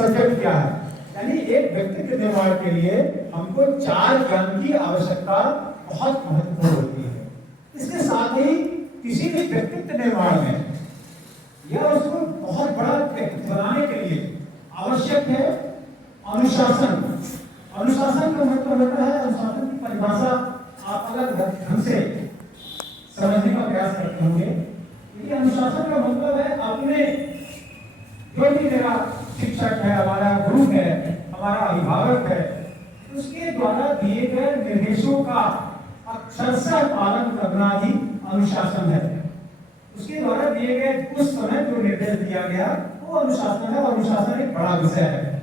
Subject क्या है। यानी एक व्यक्तित्व निर्माण के लिए हमको 4 ज्ञान की आवश्यकता बहुत महत्वपूर्ण होती है। इसके साथ ही किसी भी व्यक्तित्व निर्माण में या उसको बहुत बड़ा व्यक्तित्व बनाने के लिए आवश्यक है अनुशासन। अनुशासन का मतलब होता है, अनुशासन की परिभाषा आप अलग ढंग से समझने का प्रयास करते होंगे। क्योंकि अनुशासन का मतलब है अपने जो भी मेरा शिक्षक है, हमारा गुरु है, हमारा अभिभावक है, उसके द्वारा दिए गए निर्देशों का अक्षरशः पालन करना ही अनुशासन है। उसके द्वारा दिए गए कुछ समय जो निर्देश दिया गया वो अनुशासन है, और अनुशासन एक बड़ा विषय है।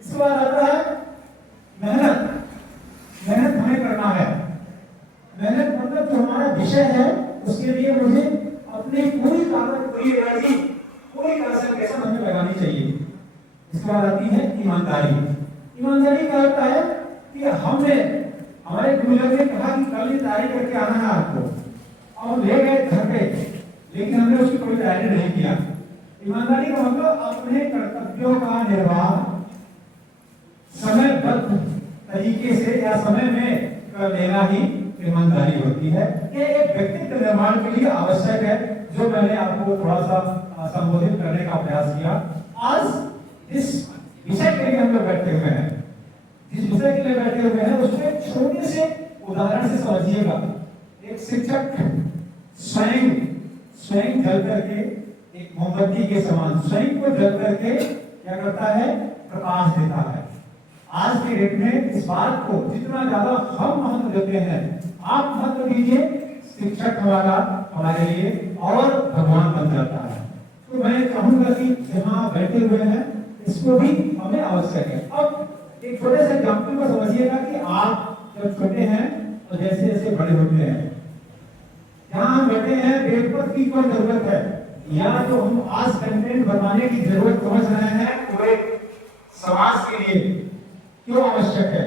इसके बाद आता है मेहनत। मेहनत हमें करना है। मेहनत मतलब जो हमारा विषय है उसके लिए मुझे अपनी पूरी ताकत, पूरी एनर्जी, पूरी कंसंट्रेशन हमें लगानी चाहिए। इसके बाद आती है ईमानदारी। ईमानदारी का होता है कि हमने, हमारे गुरुजन ने कहा कि कल ही तैयारी करके आना है आपको, और ले गए घर पे, लेकिन हमने उसकी कोई तैयारी नहीं किया। ईमानदारी का मतलब अपने कर्तव्यों का निर्वाह समयबद्ध तरीके से या समय में कर लेना ही ईमानदारी होती है। ये एक व्यक्तित्व निर्माण के लिए आवश्यक है, जो मैंने आपको थोड़ा सा संबोधित करने का प्रयास किया। आज जिस विषय के लिए हम लोग बैठे हुए हैं, जिस विषय के लिए बैठे हुए हैं, उसमें छोटे से उदाहरण से समझिएगा। एक शिक्षक स्वयं जल करके, एक मोमबत्ती के समान स्वयं को जल करके क्या करता है, प्रकाश देता है। आज के डेट में इस बात को जितना ज्यादा हम महत्व देते हैं, आप महत्व दीजिए, शिक्षक हमारे लिए और भगवान बन जाता है। तो मैं कहूंगा कि जहाँ बैठे हुए हैं इसको भी हमें आवश्यक है। अब एक छोटे से एग्जाम्पल को समझिएगा कि आप जब छोटे हैं तो जैसे जैसे बड़े होते हैं, जहाँ हम बैठे हैं बेडपर की कोई जरूरत है, या तो हम आज कंटेंट बनवाने की जरूरत समझ रहे हैं पूरे समाज के लिए क्यों आवश्यक है।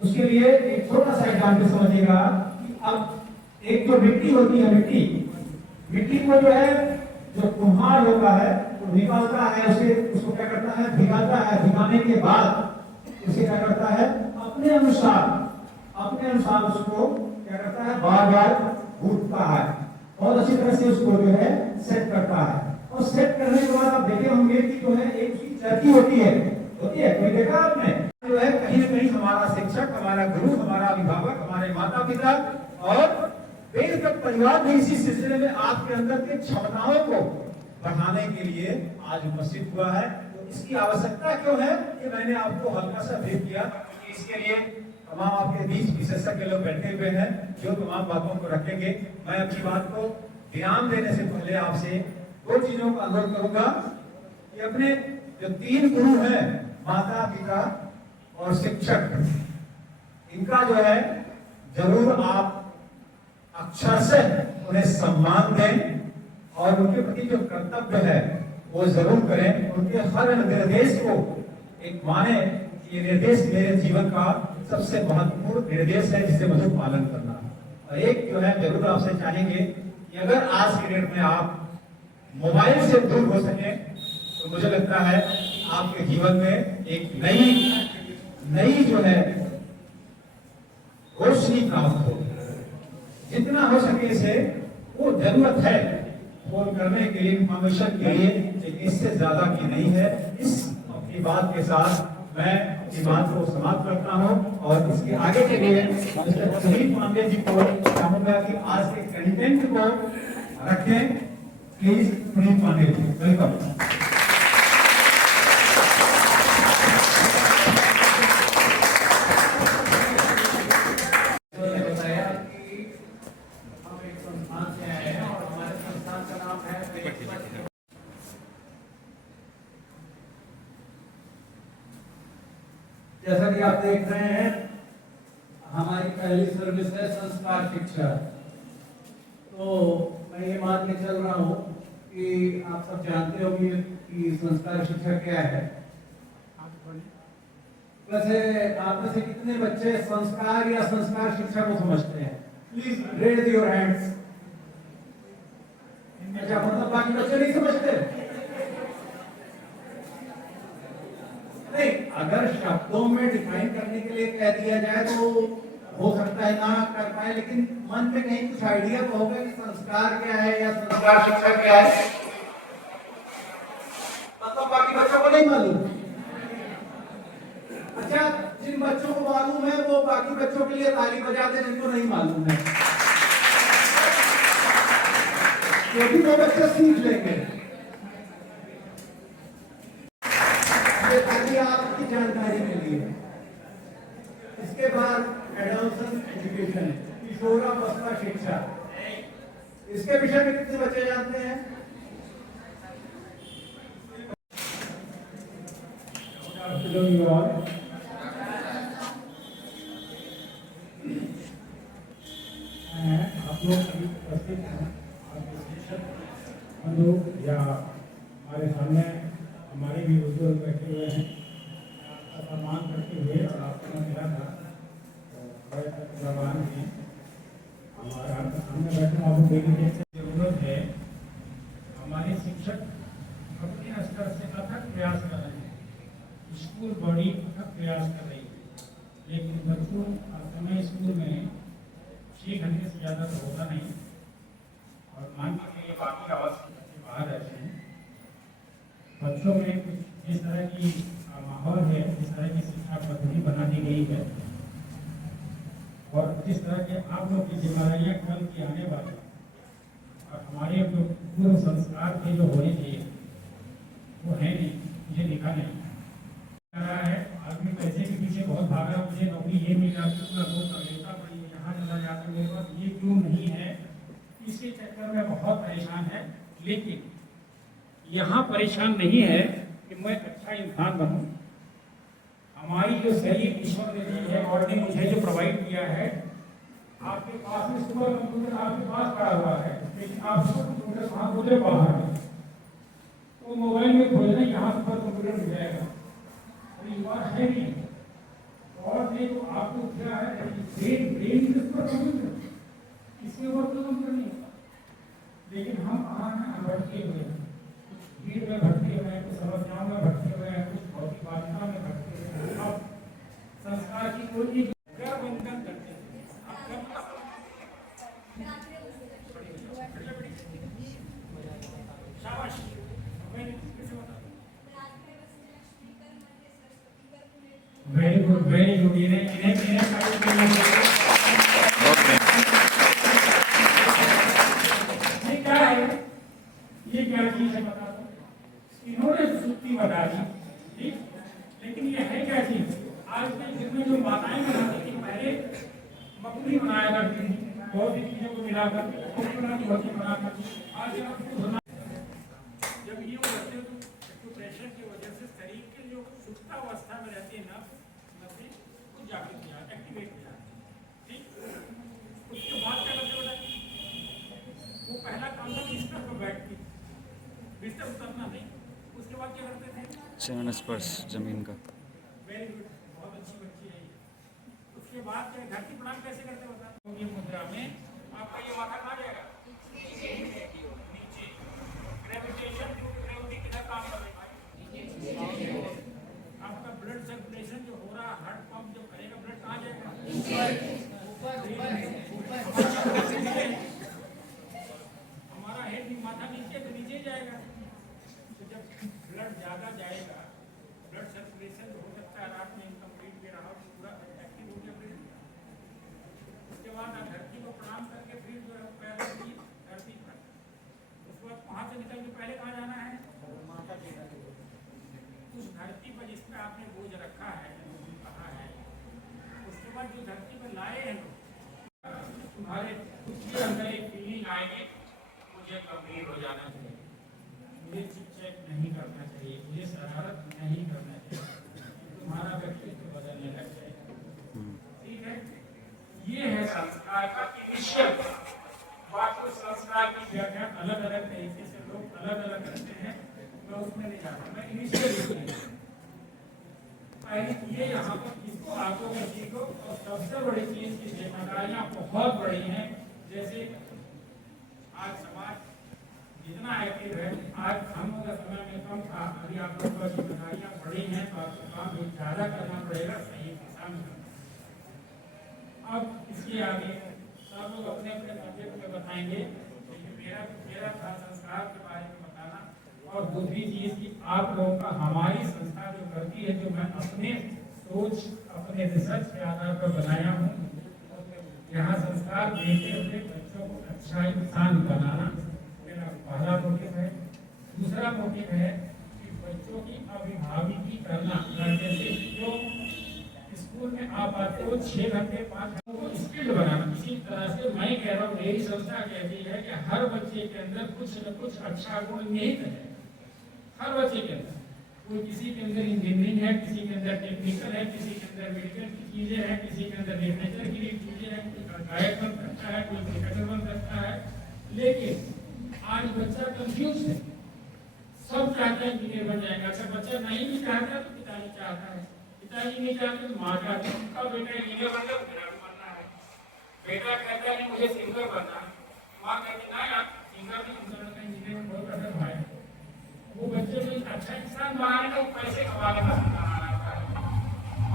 उसके लिए एक छोटा सा एग्जाम्पल समझिएगा कि अब एक जो मिट्टी होती है, मिट्टी को जो है, जो कुम्हार होता है वो निकालता है, उसको क्या करता है, भिगाता है। भिगाने के बाद उसे क्या करता है, अपने अनुसार उसको क्या करता है, बार बार गूंथता है, बहुत अच्छी तरह से उसको जो है सेट करता है। और सेट करने के बाद आप देखे होंगे कि जो है एक उसकी चरखी होती है, कोई देखा आपने, जो है कहीं न कहीं हमारा शिक्षक, हमारा गुरु, हमारा अभिभावक, हमारे माता पिता और वेद तक परिवार भी इसी सिलसिले में आपके अंदर के क्षमताओं को बढ़ाने के लिए आज उपस्थित हुआ है। तो इसकी आवश्यकता क्यों है, ये मैंने आपको हल्का सा ब्रीफ किया कि इसके लिए तमाम आपके बीच विशेषज्ञ लोग बैठे हुए हैं जो तमाम बातों को रखेंगे। मैं अपनी बात को विराम देने से पहले आपसे 2 चीजों का अनुरोध करूंगा कि अपने जो 3 गुरु हैं, माता पिता और शिक्षक, इनका जो है जरूर आप अक्षर से उन्हें सम्मान दें और उनके प्रति जो कर्तव्य है वो जरूर करें। उनके हर निर्देश को एक माने कि ये निर्देश मेरे जीवन का सबसे महत्वपूर्ण निर्देश है जिसे मुझे पालन करना। और एक जो है जरूर आपसे चाहेंगे कि अगर आज के डेट में आप मोबाइल से दूर हो सके तो मुझे लगता है आपके जीवन में एक नई जो है रोशनी प्राप्त हो। जितना हो सके इसे, वो जरूरत है फोन करने के लिए, इंफॉर्मेशन के लिए, लेकिन इससे ज्यादा की नहीं है। इस अपनी बात के साथ मैं अपनी बात को समाप्त करता हूं और इसके आगे के लिए मिस्टर सुनील पांडे जी को चाहूंगा कि आज के कंटेंट को रखें। Please Sunil Pandey ji, welcome. जैसा कि आप देख रहे हैं, हमारी पहली सर्विस है संस्कार शिक्षा। तो मैं ये मान के चल रहा हूँ कि आप सब जानते होंगे कि संस्कार शिक्षा क्या है। वैसे आप में से कितने बच्चे संस्कार या संस्कार शिक्षा को समझते हैं? Please raise your hands. अच्छा, मतलब बाकी बच्चे नहीं समझते? अगर शब्दों में डिफाइन करने के लिए कह दिया जाए तो हो सकता है ना कर पाए, लेकिन मन पे कहीं कुछ आइडिया तो होगा कि संस्कार क्या है या संस्कार शिक्षा क्या है। मतलब बाकी बच्चों को नहीं मालूम। अच्छा, जिन बच्चों को मालूम है वो बाकी बच्चों के लिए ताली बजाते, जिनको नहीं मालूम है, क्योंकि वो बच्चे सीख लेंगे। ये ताकि आपकी जानकारी के लिए। इसके बाद एडोलसेंस एजुकेशन, किशोरावस्था शिक्षा, इसके विषय में कितने बच्चे जानते हैं? आप लोग सभी उपस्थित हैं, आपके शिक्षक बंधु या हमारे सामने हमारे भी बुजुर्ग बैठे हुए हैं, आपका सम्मान करते हुए और आपको मैं मिला था तो बड़े जवान हैं, हमारे आपके सामने बैठे आपको देखने की जरूरत है। हमारे शिक्षक अपने स्तर से अथक प्रयास कर रहे हैं, स्कूल बॉडी अथक प्रयास कर रही है, लेकिन बच्चों का समय स्कूल में 6 घंटे से ज़्यादा तो होता नहीं, और मान के चलिए बाकी अवस्था से बाहर रहते हैं। बच्चों में कुछ जिस तरह की माहौल है, जिस तरह की शिक्षा पद्धति बना दी गई है, और जिस तरह के आप लोग की जिम्मेदारियाँ कल की आने वाली और हमारे जो पूर्व संस्कार थे जो होने चाहिए वो है नहीं, मुझे लिखा नहीं रहा है। आदमी पैसे के पीछे बहुत भाग रहा, मुझे नौकरी ये मिल जाती है, अभिनेता बड़ी यहाँ चला जाता, मेरे पास ये क्यों नहीं है, इसके चक्कर में बहुत परेशान है। लेकिन यहाँ परेशान नहीं है कि मैं अच्छा इंसान बनूं। हमारी जो सही ईश्वर ने दी है और ने मुझे जो प्रोवाइड किया है, आपके पास में सुपर कंप्यूटर आपके पास पड़ा हुआ है, लेकिन आप सुपर कंप्यूटर कहाँ खोजे? बाहर है। तो मोबाइल में खोजना, यहाँ सुपर कंप्यूटर मिल जाएगा। युवा है नहीं, और ने तो आपको क्या है ब्रेन सुपर कंप्यूटर, इसके ऊपर कोई कंप्यूटर नहीं होता। लेकिन हम कहाँ हैं? भटके हुए हैं, भीड़ में भटके हुए हैं, कुछ समस्याओं में भटके हुए हैं, कुछ भौतिक बाध्यता में भटके हुए हैं। अब संस्कार की कोई बंधन करते हैं। शाबाश, वेरी गुड, वेरी गुड। ये क्या है? ये क्या चीज है बता दो? इन्होंने सूक्ति बता दी, ठीक, लेकिन ये है क्या चीज? आज के युग में जो माताएं बनाती थी, पहले मकुड़ी बनाया करती थी, बहुत सी चीजों को मिलाकर बनाकर। आज जब ये बच्चे प्रेशर की वजह से शरीर के जो सुप्तावस्था में रहते हैं ना, कुछ जागृत किया, एक्टिवेट किया, ठीक। उसके बाद क्या करते बेटा? वो पहला काम था बिस्तर पर बैठती, बिस्तर उतरना नहीं। उसके बाद क्या करते थे? चरण स्पर्श जमीन का। वेरी गुड, बहुत अच्छी बच्ची है। उसके बाद क्या धरती प्रणाम कैसे करते बता? ये मुद्रा में आपका ये माथा कहाँ जाएगा? नीचे। ग्रेविटेशन, ग्रेविटी किधर काम कर रही है? आपका ब्लड सर्कुलेशन जो हो रहा है, हार्ट पंप जो करेगा, ब्लड कहाँ जाएगा? हमारा हेड माथा नीचे तो नीचे जाएगा। तो जब ब्लड ज्यादा जाएगा, ब्लड सर्कुलेशन हो सकता है रात में इनकम्प्लीट भी रहा, पूरा एक्टिव हो गया। उसके बाद धरती को प्रणाम करके फिर जो है पैर रखिए धरती पर। उसके बाद वहाँ से निकल के पहले कहाँ जाना है? उस धरती पर जिस पर आपने बोझ रखा है, कहा है, उसके बाद जो धरती पर लाए हैं तुम्हारे उसके अंदर एक फीलिंग आएगी, मुझे गंभीर हो जाना चाहिए, मुझे चिट नहीं करना चाहिए, मुझे शरारत नहीं करना चाहिए, तुम्हारा व्यक्तित्व बदलने लग जाएगा। ठीक है, ये है संस्कार का इनिशियल। बाकी संस्कार की व्याख्या अलग अलग तरीके से लोग अलग अलग करते हैं, मैं उसमें नहीं जाता, मैं इनिशियल ये यहाँ पर इसको आंखों में सीखो। और सबसे बड़ी चीज की जिम्मेदारियाँ बहुत बड़ी हैं। जैसे आज समाज जितना एक्टिव है, आज हम लोग का समय में कम था, अभी आप लोग की जिम्मेदारियाँ बड़ी हैं, तो आपका काम भी ज़्यादा करना पड़ेगा, सही दिशा में करना। अब इसके आगे सब लोग अपने अपने सब्जेक्ट में बताएंगे, लेकिन मेरा था संस्कार के बारे में बताना। और दूसरी चीज़ कि आप लोगों का हमारी संस्था जो करती है, जो मैं अपने सोच अपने रिसर्च के आधार पर बनाया हूँ, यहाँ संस्कार देते हुए बच्चों को अच्छा इंसान बनाना मेरा पहला मोटिव है। दूसरा मोटिव है कि बच्चों की अभिभाविकी करना। जैसे जो स्कूल में आप आते हो 6 घंटे 5 घंटे को स्किल्ड बनाना। इसी तरह से मैं कह रहा हूँ, मेरी संस्था कहती है कि हर बच्चे के अंदर कुछ न कुछ अच्छा गुण निहित है। हर बच्चे के अंदर कोई, किसी के अंदर इंजीनियरिंग है, किसी के अंदर टेक्निकल है, किसी के अंदर मेडिकल की चीजें हैं, किसी के अंदर लिटरेचर की चीजें हैं, कोई गायक बन सकता है, कोई क्रिकेटर बन सकता है। लेकिन आज बच्चा कंफ्यूज है, सब चाहते हैं इंजीनियर बन जाएगा। अच्छा, बच्चा नहीं भी चाहता तो पिताजी चाहता है, पिताजी नहीं चाहते तो माँ चाहती है। उनका बेटा इंजीनियर बन गया, मेरा भी बनना है। बेटा कहता है मुझे सिंगर बनना है, माँ कहती ना यार सिंगर नहीं, इंजीनियर में बहुत असर है। वो बच्चे को एक अच्छा इंसान बनाने का पैसे कमाने का सिखाना है।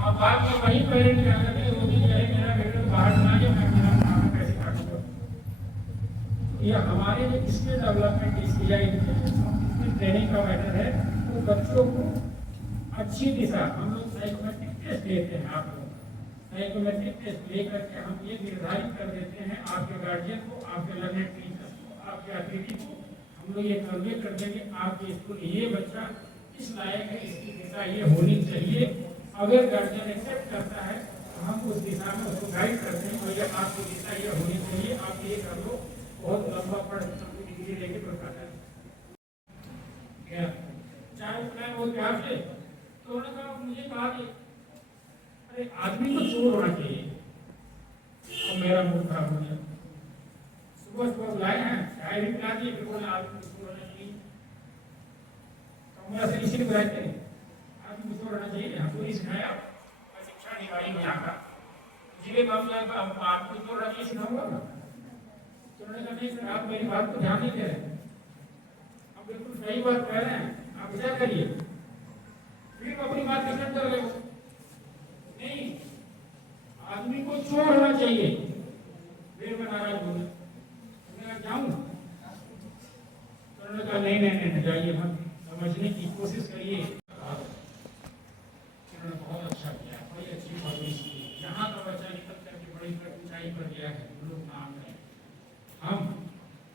और बाद में वही पेरेंट जाकर के रोटी जाए, मेरा बेटा बाहर ना जाए, मैं मेरा खाना कैसे काटूंगा। ये हमारे जो स्किल डेवलपमेंट इसकी ट्रेनिंग का मैटर है, वो बच्चों को अच्छी दिशा, हम लोग साइकोमेट्रिक टेस्ट लेते हैं। आप लोग साइकोमेट्रिक टेस्ट लेकर के हम ये निर्धारित कर देते हैं आपके गार्जियन को, आपके लर्निंग टीचर्स को, आपके अतिथि को। हम लोग ये सर्वे कर देंगे आपके स्कूल ये बच्चा किस लायक है, इसकी दिशा ये होनी चाहिए। अगर गार्जियन एक्सेप्ट करता है तो हम उस दिशा में उसको गाइड करते हैं, और ये आपकी दिशा ये होनी चाहिए, आप ये कर लो। बहुत लंबा पढ़ डिग्री लेके बताता है, चाहे प्लान हो प्यार से। तो उन्होंने कहा, मुझे कहा कि अरे आदमी को चोर होना चाहिए। अब मेरा मूड खराब हो गया। सुबह सुबह बुलाए हैं, चाय भी पिला दी, बिल्कुल आदमी को चोर होना चाहिए। कमरा से इसी बुलाए थे, आदमी को चोर होना चाहिए। हमको नहीं सिखाया, मैं शिक्षा अधिकारी में यहाँ का, जिले मामला आपको चोर होना चाहिए सिखाऊंगा ना। तो उन्होंने कहा नहीं सर, आप मेरी बात को ध्यान नहीं दे रहे, आप बिल्कुल सही बात कह रहे हैं, आप विचार करिए। फिर अपनी बात एक्सेप्ट कर रहे हो, नहीं आदमी को चोर होना चाहिए। फिर मैं नाराज हो गया, मैं जाऊं। तो उन्होंने कहा नहीं नहीं नहीं जाइए मत, समझने की कोशिश करिए। उन्होंने बहुत अच्छा किया, बड़ी अच्छी परवरिश की। यहाँ का बच्चा निकल करके बड़ी ऊंचाई पर गया है, लोग नाम है। हम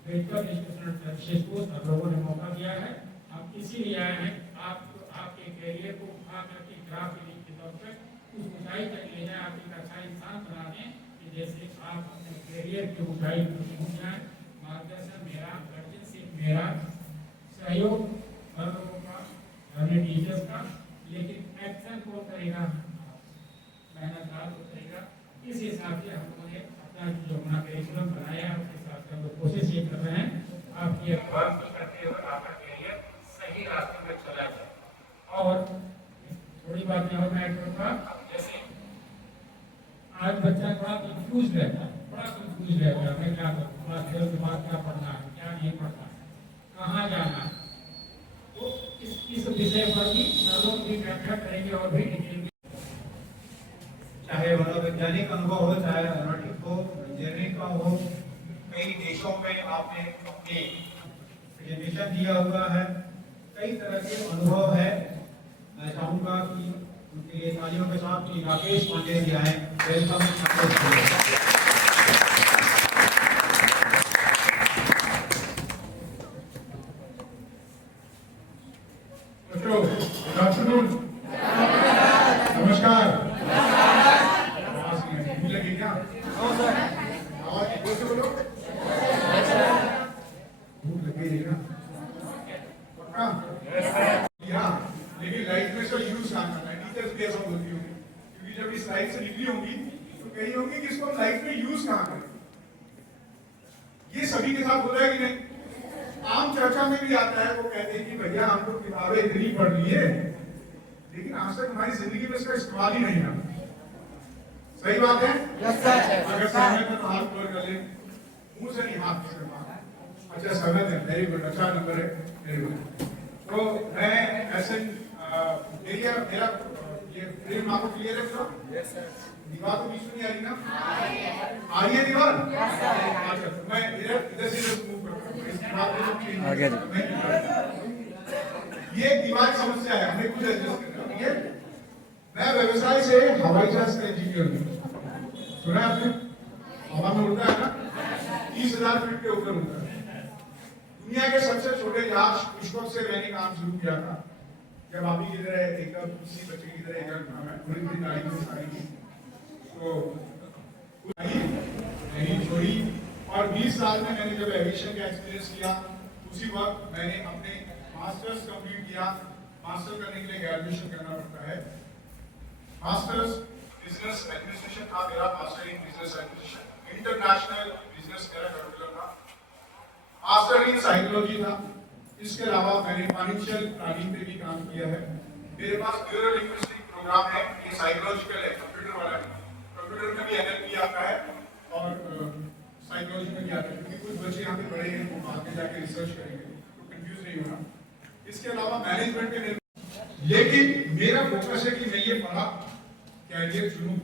बेहतर एजुकेशनल सर्विसेज को सब लोगों ने मौका दिया है। हम इसीलिए आए हैं आपके कैरियर को उठा करके ग्राफ के तौर पर उस ऊंचाई तक ले जाए, आप एक अच्छा इंसान बना दें कि जैसे आप अपने कैरियर की ऊंचाई पहुँच जाए। मार्गदर्शन मेरा, गार्जियनशिप मेरा, सहयोग हर लोगों का, हमारे टीचर्स का, लेकिन एक्शन कौन करेगा, मेहनत तो करेगा। इस हिसाब से हम लोगों ने अपना जो अपना करिकुलम बनाया है, उसके हिसाब से हम लोग कोशिश ये कर रहे हैं आपकी अखबार करते हुए आपका कैरियर सही रास्ते में चला जाए। और थोड़ी बातें और मैं ऐड करूँगा, जैसे आज बच्चा थोड़ा कंफ्यूज रहता है, मैं क्या करूँ, क्लास 12 के बाद क्या पढ़ना है, क्या नहीं पढ़ना है, कहाँ जाना है। तो इस विषय पर भी लोग भी व्याख्या करेंगे और भी डिटेल, चाहे मनोवैज्ञानिक अनुभव हो, चाहे एरोनॉटिक हो, इंजीनियरिंग का हो। कई देशों में आपने अपने प्रेजेंटेशन दिया हुआ है, कई तरह के अनुभव है। मैं चाहूंगा कि उनके लिए तालियों के साथ राकेश पांडे जी आए। वेलकम। नमस्कार। लेकिन लाइफ में इसका यूज कहाँ करना है, टीचर्स भी ऐसा बोलती होंगी, क्योंकि जब इस लाइफ से निकली होंगी तो कही होंगी कि इसको लाइफ में यूज कहाँ करें। ये सभी के साथ होता है कि नहीं? आम चर्चा में भी आता है, वो कहते हैं कि भैया हम तो किताबें इतनी पढ़ ली है, लेकिन आज तक हमारी जिंदगी में इसका इस्तेमाल ही नहीं है। सही बात है? अगर सहमत है तो हाथ ऊपर कर ले, मुंह से नहीं, हाथ से। अच्छा सहमत है, वेरी गुड, अच्छा नंबर है, वेरी गुड। तो मैं ऐसे मेरा ये फ्रेम आपको क्लियर है पूरा? Yes sir. दीवार तो बीच में नहीं आ रही ना? आ रही है दीवार? Yes sir. अच्छा, तो मैं इधर से मूव करता हूँ, इस दीवार को चेंज आ गया जी। ये दीवार की समस्या है, हमें कुछ एडजस्ट करना है, ठीक है? मैं व्यवसाय से हवाई जहाज का इंजीनियर हूँ। सुना आपने? हवा में उड़ता है ना? 30,000 फीट के ऊपर उड़ता है। दुनिया के सबसे छोटे जहाज पुष्पक से मैंने काम शुरू किया था। जब आप ही की तरह एकदम किसी बच्चे की तरह एकदम काम है, पूरी पूरी गाड़ी में सारी की। तो नहीं छोड़ी, और 20 साल में मैंने जब एविएशन का एक्सपीरियंस किया, उसी वक्त मैंने अपने मास्टर्स कंप्लीट किया। मास्टर करने के लिए ग्रेजुएशन करना पड़ता है। मास्टर्स बिजनेस एडमिनिस्ट्रेशन था मेरा, master in business administration, international business मेरा करिकुलम था। मास्टर इन साइकोलॉजी था। इसके अलावा मैंने फाइनेंशियल प्लानिंग पे भी काम किया है। मेरे पास न्यूरो लिंग्विस्टिक प्रोग्राम है, ये साइकोलॉजिकल है, कंप्यूटर वाला है। कंप्यूटर में भी एनएलपी आता है और साइकोलॉजी में भी आता है, क्योंकि कुछ बच्चे यहाँ पे पढ़े हैं, वो बाद में जाके रिसर्च करेंगे, तो कंफ्यूज नहीं होना। इसके अलावा मैनेजमेंट के, लेकिन मेरा फोकस है कि मैं ये पढ़ा कैरियर चुनूं।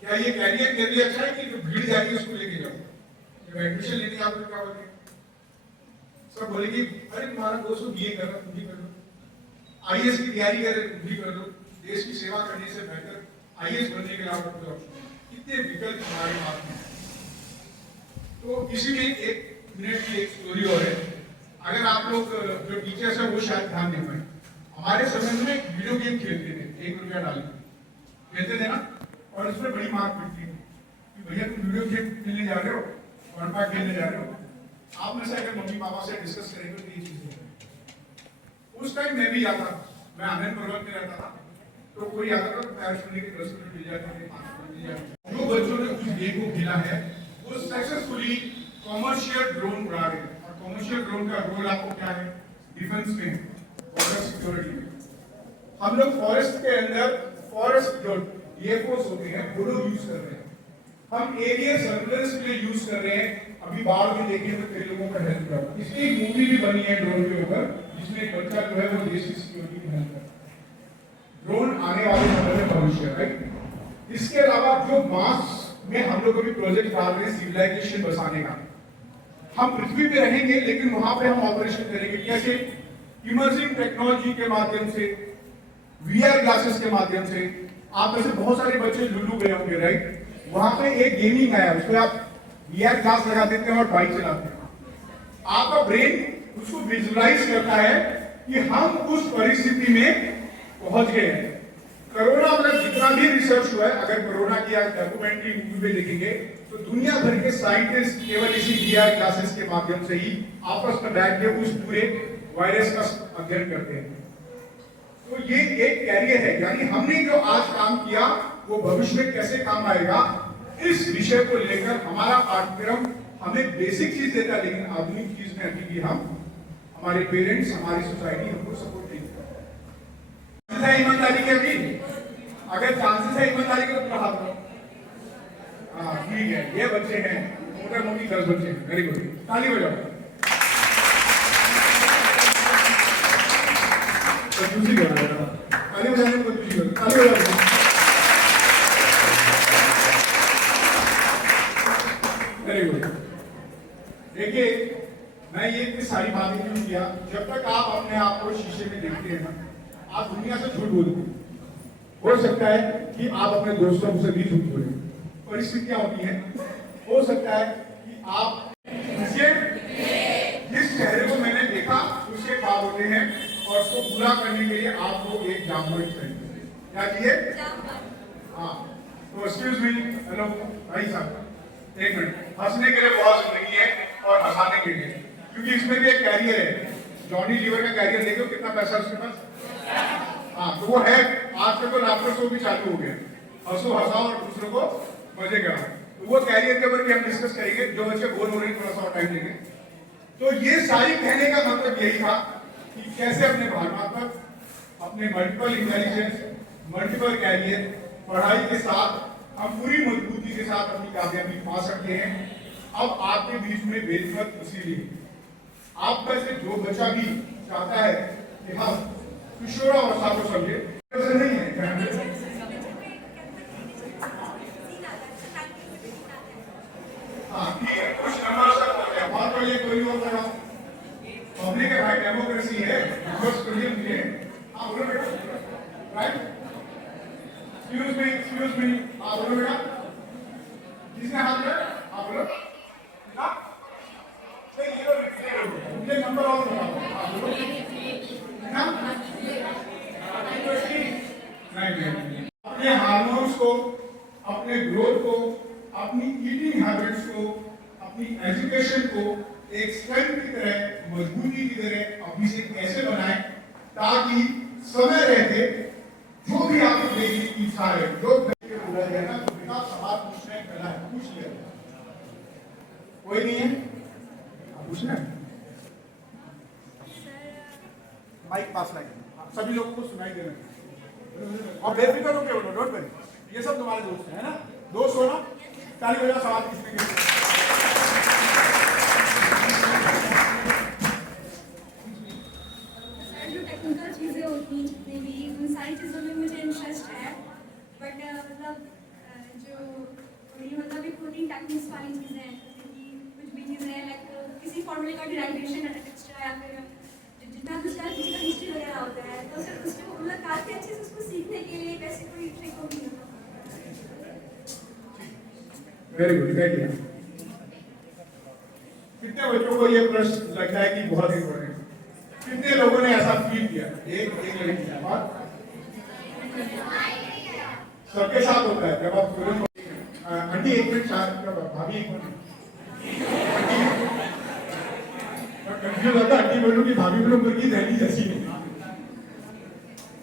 क्या ये कैरियर मेरे लिए अच्छा है कि जो भीड़ जाएगी उसको लेके जाऊं? जब एडमिशन लेने जाओ तो क्या बोलेंगे? सब बोलेंगे अरे तुम्हारा दोस्त बीए कर रहा, तुम भी कर लो, आईएएस की तैयारी कर रहे, तुम भी कर लो, देश की सेवा करने से बेहतर आईएएस बनने के अलावा कोई ऑप्शन नहीं। कितने विकल्प हमारे पास हैं। तो इसी में 1 मिनट की एक स्टोरी और है। अगर आप लोग जो टीचर्स हैं वो शायद ध्यान दे पाए, हमारे समय में वीडियो गेम खेलते थे, 1 रुपया डाल के खेलते थे ना, और उसमें बड़ी मार पड़ती थी कि भैया तुम वीडियो गेम खेलने जा रहे हो, कॉन्पैक्ट खेलने जा रहे हो। आप में से अगर मम्मी पापा से डिस्कस करेंगे तो ये चीजें, उस टाइम मैं भी जाता था, मैं आनंद पर्वत में रहता था, तो कोई आता था तो पैर छूने के 10 रुपये मिल जाते थे, 5 रुपये मिल जाते। जो बच्चों ने उस गेम को खेला है वो सक्सेसफुली कॉमर्शियल ड्रोन उड़ा रहे हैं। और कॉमर्शियल ड्रोन का रोल आपको क्या है? डिफेंस में, बॉर्डर सिक्योरिटी में। हम लोग फॉरेस्ट के अंदर फॉरेस्ट जो ईएफओस होते हैं वो लोग यूज कर रहे हैं, हम एरिया सर्वेलेंस के लिए यूज कर रहे हैं। अभी बाढ़ में देखें तो कई लोगों का हेल्प कर, इसलिए एक मूवी भी बनी है ड्रोन के ऊपर, जिसमें एक बच्चा जो है वो देश की सिक्योरिटी में हेल्प करता है। ड्रोन आने वाले समय में भविष्य, राइट? इसके अलावा जो मार्स में हम लोग अभी प्रोजेक्ट डाल रहे हैं सिविलाइजेशन बसाने का, हम पृथ्वी पे रहेंगे लेकिन वहां पे हम ऑपरेशन करेंगे। कैसे? इमर्सिव टेक्नोलॉजी के माध्यम से, वीआर ग्लासेस के माध्यम से। आप में से बहुत सारे बच्चे लुलू गए होंगे, राइट? वहां पे एक गेमिंग आया, उसमें आप वीआर ग्लास लगा देते हैं और बाइक चलाते हैं। आपका ब्रेन उसको विजुअलाइज करता है कि हम उस परिस्थिति में पहुंच गए हैं। कोरोना में जितना भी रिसर्च हुआ है, अगर कोरोना की आज डॉक्यूमेंट्री मूवी में देखेंगे तो दुनिया भर के साइंटिस्ट केवल इसी वीआर क्लासेस के माध्यम से ही आपस में बैठ के उस पूरे वायरस का अध्ययन करते हैं। तो ये एक कैरियर है, यानी हमने जो आज काम किया वो भविष्य में कैसे काम आएगा, इस विषय को लेकर हमारा पाठ्यक्रम हमें बेसिक चीज देता है, लेकिन आधुनिक चीज में अभी भी हम, हमारे पेरेंट्स, हमारी सोसाइटी हमको सपोर्ट नहीं करता है। ईमानदारी के अभी अगर चांसेस है ईमानदारी का तो हाथ दो। हाँ ठीक है, ये बच्चे हैं, मोटे मोटी 10 बच्चे हैं, वेरी गुड, ताली बजाओ। कंजूसी कर रहा है, ताली बजाने में कंजूसी कर, ताली बजाओ। Very good. देखिए मैं ये इतनी सारी बातें क्यों किया, जब तक आप अपने आप को शीशे में देखते हैं ना, आप दुनिया से झूठ बोलते हैं। हो सकता है कि आप अपने दोस्तों से भी झूठ बोले, परिस्थितियां होती हैं। हो सकता है कि आप जिस चेहरे को मैंने देखा उसके ख्वाब होते हैं, और उसको पूरा करने के लिए आपको एक जामुन चाहिए। क्या चाहिए? हाँ, तो एक्सक्यूज मी, हेलो भाई साहब, एक मिनट। हंसने के लिए बहुत जिंदगी है और हंसाने के लिए, क्योंकि इसमें भी एक कैरियर है। जॉनी लीवर का कैरियर देखो, कितना पैसा उसके पास। हाँ, तो वो है। आजकल तो लाफ्टर शो भी चालू हो गया, हंसो हंसाओ और दूसरों को मजे कराओ। तो वो कैरियर के ऊपर भी हम डिस्कस करेंगे। जो बच्चे बोर हो रहे हैं थोड़ा सा टाइम देंगे। तो ये सारी कहने का मतलब यही था कि कैसे अपने भावनात्मक, अपने मल्टीपल इंटेलिजेंस, मल्टीपल कैरियर, पढ़ाई के साथ हम पूरी मजबूती के साथ अपनी कामयाबी पा सकते हैं। अब आपके बीच में बेइज्जत इसीलिए, आप में से जो बच्चा भी चाहता है कि हम किशोरावस्था को समझे, नहीं है राइट? एक्सक्यूज मी, आप बोलो बेटा, किसने हाथ में? आप बोलो, हाँ? ये नंबर और आप बोलो, हाँ? नहीं, अपने हार्मोन्स को, अपने ग्रोथ को, अपनी ईटिंग हैबिट्स को, अपनी एजुकेशन को एक स्ट्रेंथ की तरह, मजबूती की तरह अपनी से कैसे बनाएं ताकि समय रहते जो भी आपको देखने की इच्छा है, जो बोला जाए ना, तो बिना सवाल पूछने पहला पूछ लिया। कोई नहीं है? आप पूछना है? माइक पास लाइए, सभी लोगों को सुनाई दे रहे हैं और बेफिक्र होके बोलो, डोंट वरी, ये सब तुम्हारे दोस्त हैं, है ना? दोस्त हो ना? ताली बजाओ सवाल पूछने के लिए। टेक्निकल चीज़ें होती हैं जितनी भी, उन सारी चीज़ों में मुझे इंटरेस्ट है, बट मतलब जो थोड़ी मतलब भी प्रोटीन टेक्निक्स वाली चीज़ें हैं, जैसे कि कुछ भी चीज़ें हैं लाइक किसी फॉर्मूले का डिराइवेशन एक्स्ट्रा या फिर जितना कुछ का फिजिकल हिस्ट्री वगैरह होता है, तो सिर्फ उसको मतलब काफ़ी अच्छे से उसको सीखने के लिए वैसे कोई ट्रिक होगी? Very good, very good. कितने बच्चों को ये प्रश्न लगता है कि बहुत इंपॉर्टेंट? कितने लोगों ने ऐसा फील किया? एक लड़की है और सबके साथ होता है जब आप तुरंत आंटी एक मिनट शायद भाभी एक मिनट कंफ्यूज होता, आंटी बोलूं कि भाभी बोलूं, मुर्गी दहली जैसी नहीं।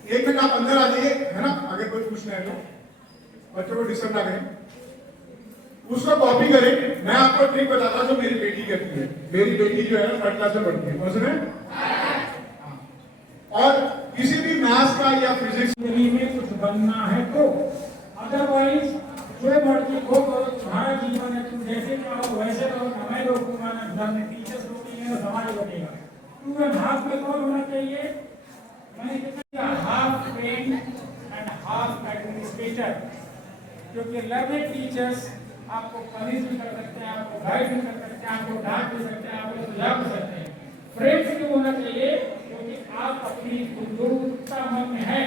एक मिनट आप अंदर आ जाइए, है ना? अगर कोई पूछना है तो बच्चों को डिस्टर्ब ना करें, उसको कॉपी करें। मैं आपको ट्रिक बताता हूं जो मेरी बेटी करती है। मेरी बेटी जो है ना 3rd क्लास में पढ़ती है, समझ रहे हैं? और किसी भी मैथ्स का या फिजिक्स में कुछ बनना है तो, अदरवाइज जो मर्जी हो करो, तुम्हारा जीवन है, तुम जैसे चाहो वैसे करो, हमें लोग तुम्हारा घर में टीचर्स रोकेंगे, समाज रोकेगा। तुम्हें हाफ में कौन होना चाहिए? मैंने कहा half train and half administrator, क्योंकि लर्निंग टीचर्स आपको पनिश भी कर सकते हैं, आपको गाइड भी कर सकते हैं, आपको डांट भी सकते हैं, आपको सुझाव भी सकते हैं। फ्रेंड्स क्यों होना चाहिए? क्योंकि आप अपनी जो उत्साह मन में है,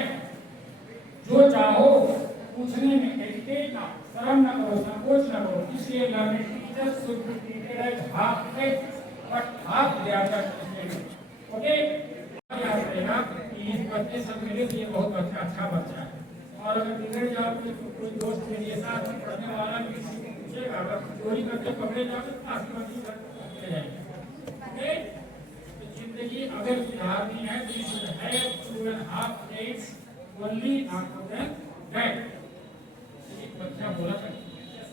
जो चाहो पूछने में एजिटेट ना, शर्म ना करो, संकोच ना करो। इसलिए learning teachers should be treated as half friends but half they are students. Okay, याद रहेगा कि इस बच्चे सब मिले तो ये बहुत अच्छा बच्चा है, और अगर बिगड़ जाओ तो कोई दोस्त मेरे साथ पढ़ने वाला किसी को पूछेगा, अगर चोरी करके पकड़े जाओ तो फांसी कर जाएंगे। ओके, तो जिंदगी अगर सुधारनी है तो इस है 2.5 days only, not more than that. एक बच्चा बोला था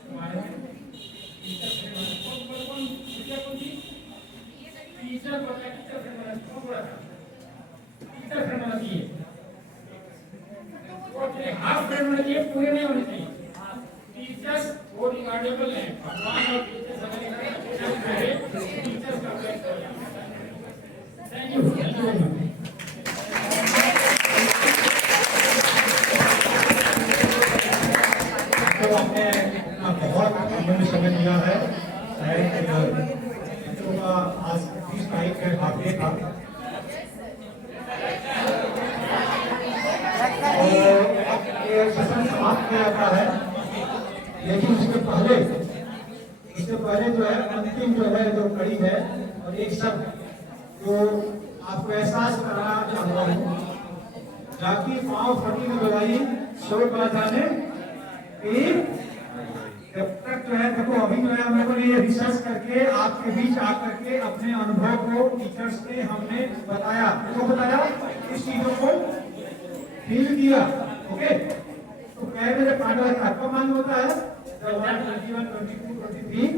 तुम्हारे में टीचर से हाफ फ्रेंड होने चाहिए, पूरे नहीं होने चाहिए। टीचर्स वो रिगार्डेबल है, भगवान और टीचर्स टीचर्स का थैंक यू। तो आपने बहुत अमूल्य समय दिया है। बच्चों का आज 30 तारीख के हाफिए था और ये सत्र समाप्त किया जाता है, लेकिन उसके पहले जो है अंतिम जो है जो कड़ी है, और एक शब्द जो आपको एहसास कराना चाहता हूँ, जाकी पाँव फटी में दवाई सो का जाने जब तक जो है देखो, अभी जो है हम लोगों ने ये रिसर्च करके आपके बीच आकर के अपने अनुभव को टीचर्स के हमने बताया, तो बताया इस चीजों को फील किया। ओके, तो कह मेरे पांडव का आपका मान होता है जब हमारा 21, 22, 23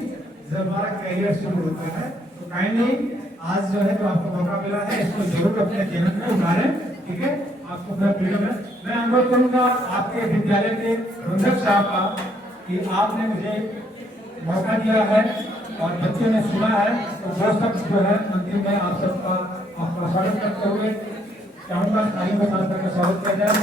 जब हमारा करियर शुरू होता है, तो काइंडली आज जो है जो आपको मौका मिला है इसको जरूर अपने जीवन में उतारें। ठीक है, आपको अपना फ्रीडम है। मैं अनुरोध करूंगा आपके विद्यालय के प्रबंधक साहब का कि आपने मुझे मौका दिया है और बच्चों ने सुना है, तो वो सब जो है अंतिम में आप सबका आपका स्वागत करते हुए चाहूंगा तारीफ बता करके स्वागत किया जाए।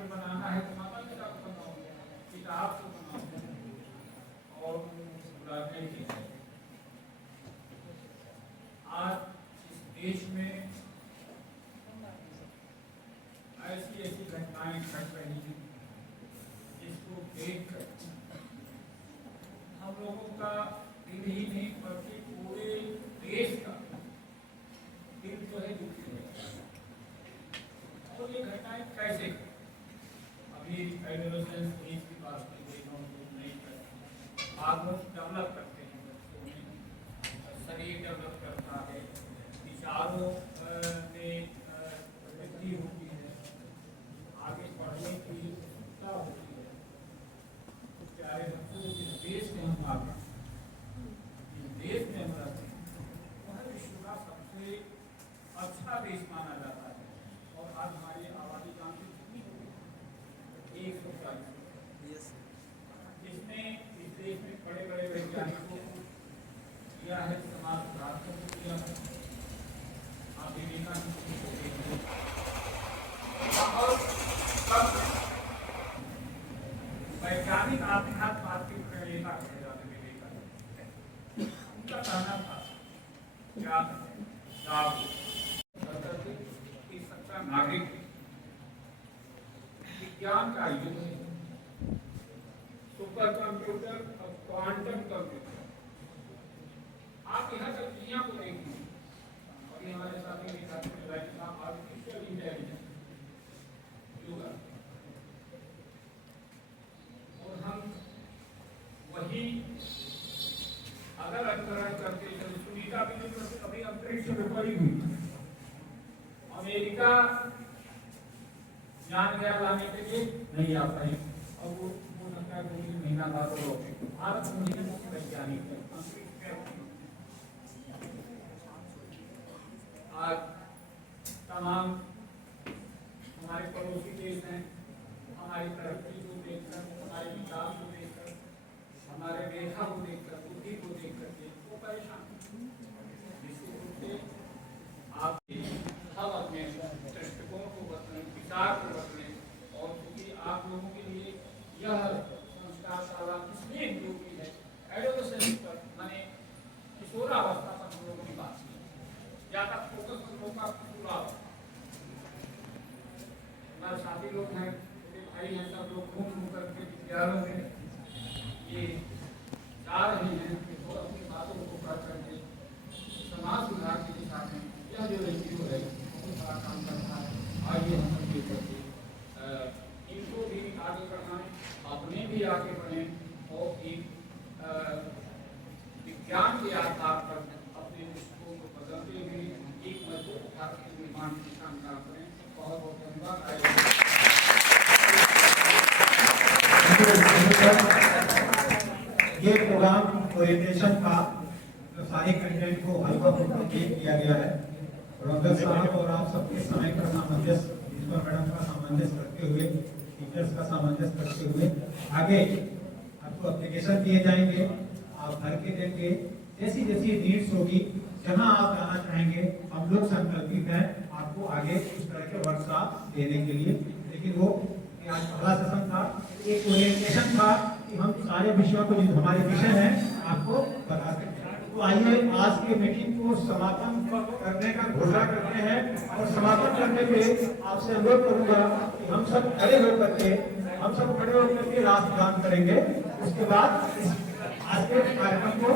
अगर बनाना है तो माता पिता को बनाओ, किताब को बनाओ और बुलाने की। आज इस देश में ऐसी ऐसी घटनाएं घट रही हैं जिसको देखकर हम लोगों का दिल ही नहीं बल्कि पूरे देश का दिल जो है दुखी है। और ये घटनाएं कैसे, अभी एडोलेसेंस एज की बात की गई, नहीं करते, हार्मोन डेवलप करते हैं बच्चों में, शरीर डेवलप करता है, विचारों में वृद्धि होती है, आगे पढ़ने की उत्सुकता होती है। तो प्यारे बच्चों, जिस देश में हम आते हैं, जिस देश में हम रहते हैं, वह विश्व का सबसे अच्छा देश माना जाता है। और आज हमारी आबादी जानती कितनी होगी? 140। जिसमें इस देश में बड़े बड़े वैज्ञानिकों को किया है, समाज सुधारकों को किया है, आप विवेकानंद को देखिए, वैज्ञानिक आध्यात्म की प्रेरणा कहे जाते विवेकानंद। उनका कहना था क्या सच्चा नागरिक विज्ञान का युग है, सुपर कंप्यूटर और क्वांटम कंप्यूटर। आप यहाँ तक दुनिया को देखिए, और ये हमारे साथी आर्टिफिशियल इंटेलिजेंस युग है, और हम वही अगर अनुकरण करते सुनीता विलियम्स कभी अंतरिक्ष में पड़ी हुई, अमेरिका ज्ञान ज्ञान लाने के लिए नहीं आ पाई, और वो लगता है 2 महीना बाद वो भारत में मुख्य वैज्ञानिक है। आज तमाम हमारे पड़ोसी देश हैं, हमारी तरक्की को देखकर, हमारे विकास को देखकर, हमारे मेधा को देखकर, बुद्धि को देखकर के वो परेशान। निश्चित रूप से आप सब अपने दृष्टिकोण को बदलें, विचार को बदलें, और क्योंकि आप लोगों के लिए यह संस्कार शाला इसलिए उपयोगी है, एडोलेसेंस पर माने किशोरावस्था पर हम लोगों की बात की, ज़्यादा फोकस हम लोग का किशोरावस्था। हमारे साथी लोग हैं, मेरे भाई हैं, सब लोग घूम घूम करके विद्यालयों में ये जा रहे हैं और अपनी बातों को कर करके समाज सुधार की दिशा में यह जो एनजीओ है बहुत बड़ा काम करता है। आइए हम सब ये करके इनको भी आगे बढ़ाएं, अपने भी आगे बढ़ें, और एक विज्ञान के आधार पर अपने दृष्टिकोण को बदलते हुए एक मजबूत भारत के निर्माण की दिशा में काम करें। बहुत बहुत धन्यवाद। ये प्रोग्राम ओरिएंटेशन का सारे कंटेंट को हल्का फुल्का किया गया है। प्रोफेसर साहब और आप सबके समय का सामंजस्य, प्रिंसिपल मैडम का सामंजस्य करते हुए, टीचर्स का सामंजस्य करते हुए आगे आपको एप्लीकेशन दिए जाएंगे। आप भर के देंगे, जैसी जैसी नीड्स होगी, जहां आप जाना चाहेंगे, हम लोग संकल्पित हैं आपको आगे इस तरह के वर्कशॉप देने के लिए। लेकिन वो आज पहला सेशन था, एक ओरिएंटेशन था कि हम सारे विषयों को जो हमारे विषय हैं आपको बता सकते हैं। तो आइए आज के मीटिंग को समापन करने का घोषणा करते हैं, और समापन करने पे आपसे अनुरोध करूंगा कि हम सब खड़े होकर के राष्ट्रगान करेंगे। उसके बाद आज के कार्यक्रम को